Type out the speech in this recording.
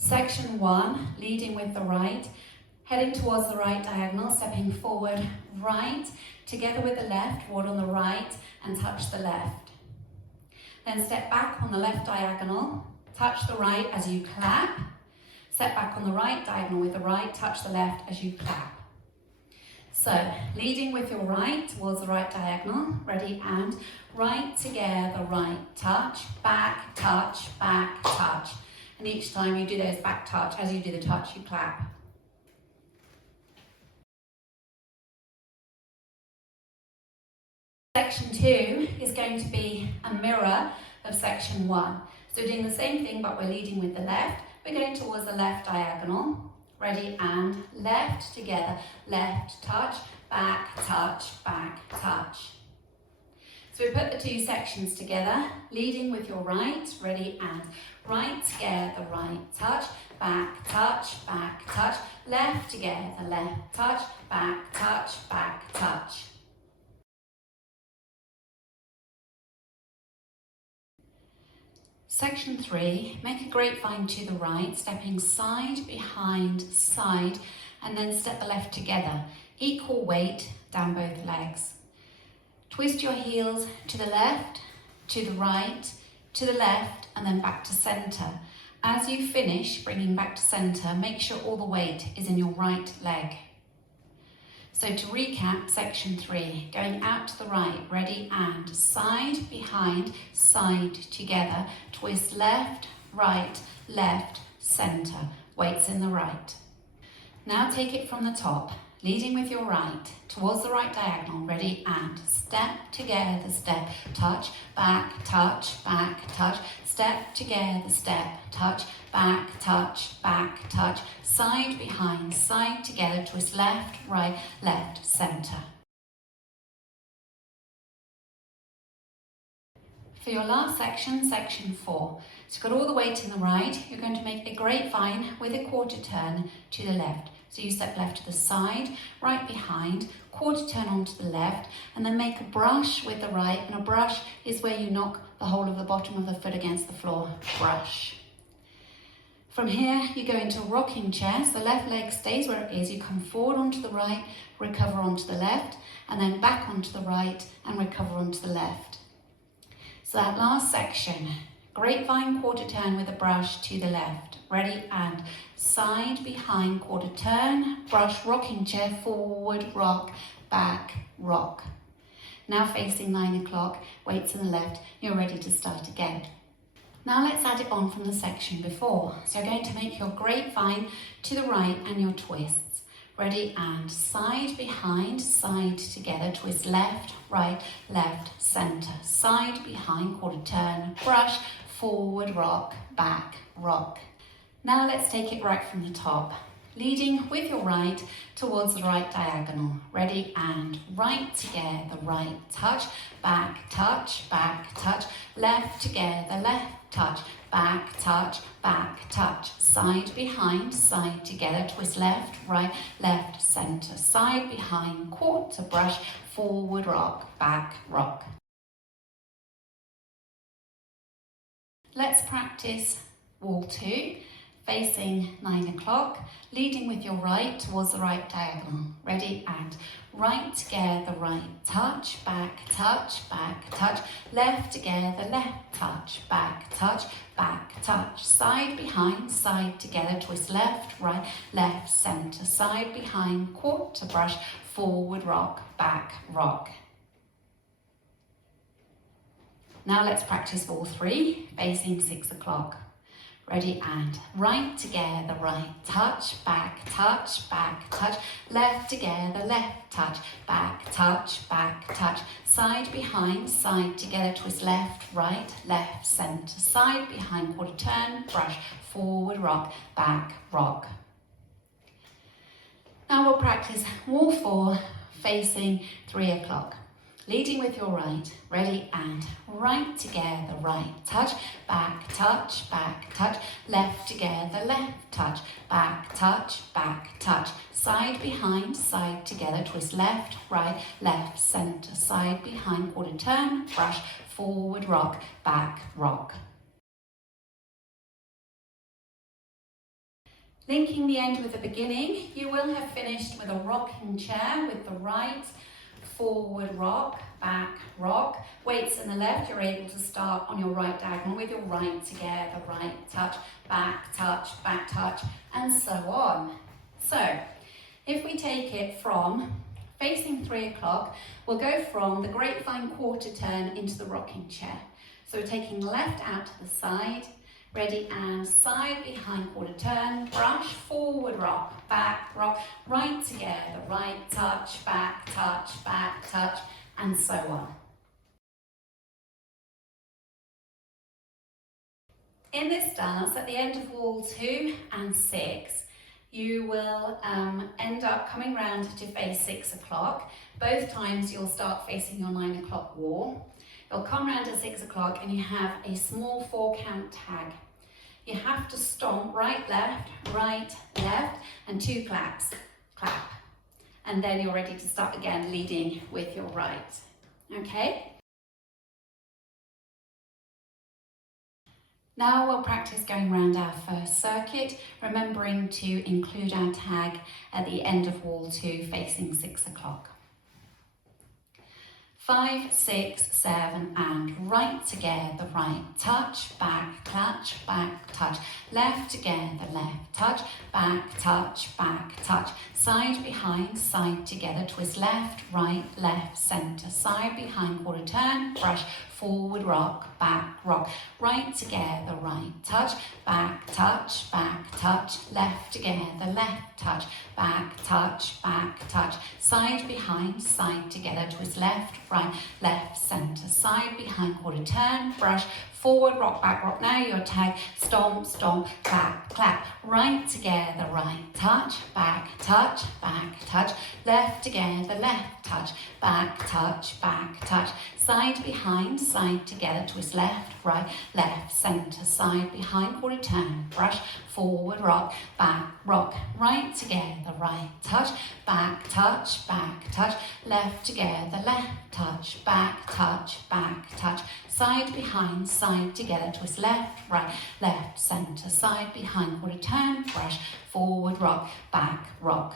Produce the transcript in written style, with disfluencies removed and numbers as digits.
Section 1, leading with the right, heading towards the right diagonal, stepping forward, right, together with the left, ward on the right and touch the left. Then step back on the left diagonal, touch the right as you clap, step back on the right diagonal with the right, touch the left as you clap. So, leading with your right towards the right diagonal, ready, and right together, right, touch, back, touch, and each time you do those back touch, as you do the touch, you clap. Section 2 is going to be a mirror of section 1. So doing the same thing, but we're leading with the left. We're going towards the left diagonal. Ready, and left together, left touch, back touch. So we put the two sections together, leading with your right, ready, and right together, right touch, back touch, left together, left touch, back touch. Section 3, make a grapevine to the right, stepping side, behind, side, and then step the left together. Equal weight down both legs. Twist your heels to the left, to the right, to the left, and then back to centre. As you finish bringing back to centre, make sure all the weight is in your right leg. So to recap, section 3, going out to the right, ready, and side, behind, side, together, twist left, centre, weights in the right. Now take it from the top, leading with your right, towards the right diagonal, ready, and step together, step, touch, back, touch, step together, step, touch, back, touch, side, behind, side, together, twist left, centre. For your last section, section 4, so you've got all the weight in the right, you're going to make a grapevine with a quarter turn to the left. So you step left to the side, right behind, quarter turn onto the left, and then make a brush with the right, and a brush is where you knock the whole of the bottom of the foot against the floor, brush. From here, you go into a rocking chair, so the left leg stays where it is, you come forward onto the right, recover onto the left, and then back onto the right and recover onto the left. So that last section, grapevine quarter turn with a brush to the left, ready, and side, behind, quarter turn, brush, rocking chair, forward, rock, back, rock. Now facing 9 o'clock, weights on the left, you're ready to start again. Now let's add it on from the section before. So you're going to make your grapevine to the right and your twists. Ready, and side, behind, side, together, twist left, centre, side, behind, quarter turn, brush, forward, rock, back, rock. Now let's take it right from the top, leading with your right towards the right diagonal. Ready, and right together, right touch, left together, left touch, back touch, side, behind, side, together, twist left, centre, side, behind, quarter, brush, forward, rock, back, rock. Let's practice wall 2, facing 9 o'clock, leading with your right towards the right diagonal. Ready, and right together, right touch, back touch, left together, left touch, back touch, side, behind, side, together, twist left, centre, side, behind, quarter, brush, forward, rock, back, rock. Now let's practice wall 3, facing 6 o'clock. Ready, and right together, right touch, back touch, left together, left touch, back touch, side, behind, side, together, twist left, centre, side, behind, quarter turn, brush, forward, rock, back, rock. Now we'll practice wall 4, facing 3 o'clock. Leading with your right, ready, and right together, right touch, back touch, left together, left touch, back touch, side, behind, side, together, twist left, centre, side, behind, quarter turn, brush, forward, rock, back, rock. Linking the end with the beginning, you will have finished with a rocking chair with the right, forward rock, back rock. Weights in the left, you're able to start on your right diagonal with your right together, right touch, back touch, and so on. So, if we take it from facing 3 o'clock, we'll go from the grapevine quarter turn into the rocking chair. So we're taking left out to the side, ready, and side behind quarter turn, brush, forward rock, right together, right touch, back touch, and so on. In this dance, at the end of wall 2 and 6, you will end up coming round to face 6 o'clock. Both times you'll start facing your 9 o'clock wall. You'll come round at 6 o'clock and you have a small 4-count tag. You have to stomp right, left, and 2 claps, clap. And then you're ready to start again, leading with your right. Okay? Now we'll practice going around our first circuit, remembering to include our tag at the end of wall 2 facing 6 o'clock. 5, 6, 7, and right together, right touch, back touch, left together, left touch, back touch, side behind, side together, twist left, right, left, centre, side behind, quarter turn, brush, forward rock, back rock, right together, right touch, back touch, left together, left touch, back touch, side behind, side together, twist left, right, left, centre, side behind, quarter turn, brush, forward rock, back rock, now your tag, stomp, clap, right together, right touch, left together, left touch, back touch, side behind, side together, twist left, right, left, centre, side behind, quarter turn, brush, forward rock, back rock, right together, right touch, back touch, left together, left touch, back touch, side behind, side together, twist left, right, left, centre, side behind, quarter turn, brush, forward rock, back rock,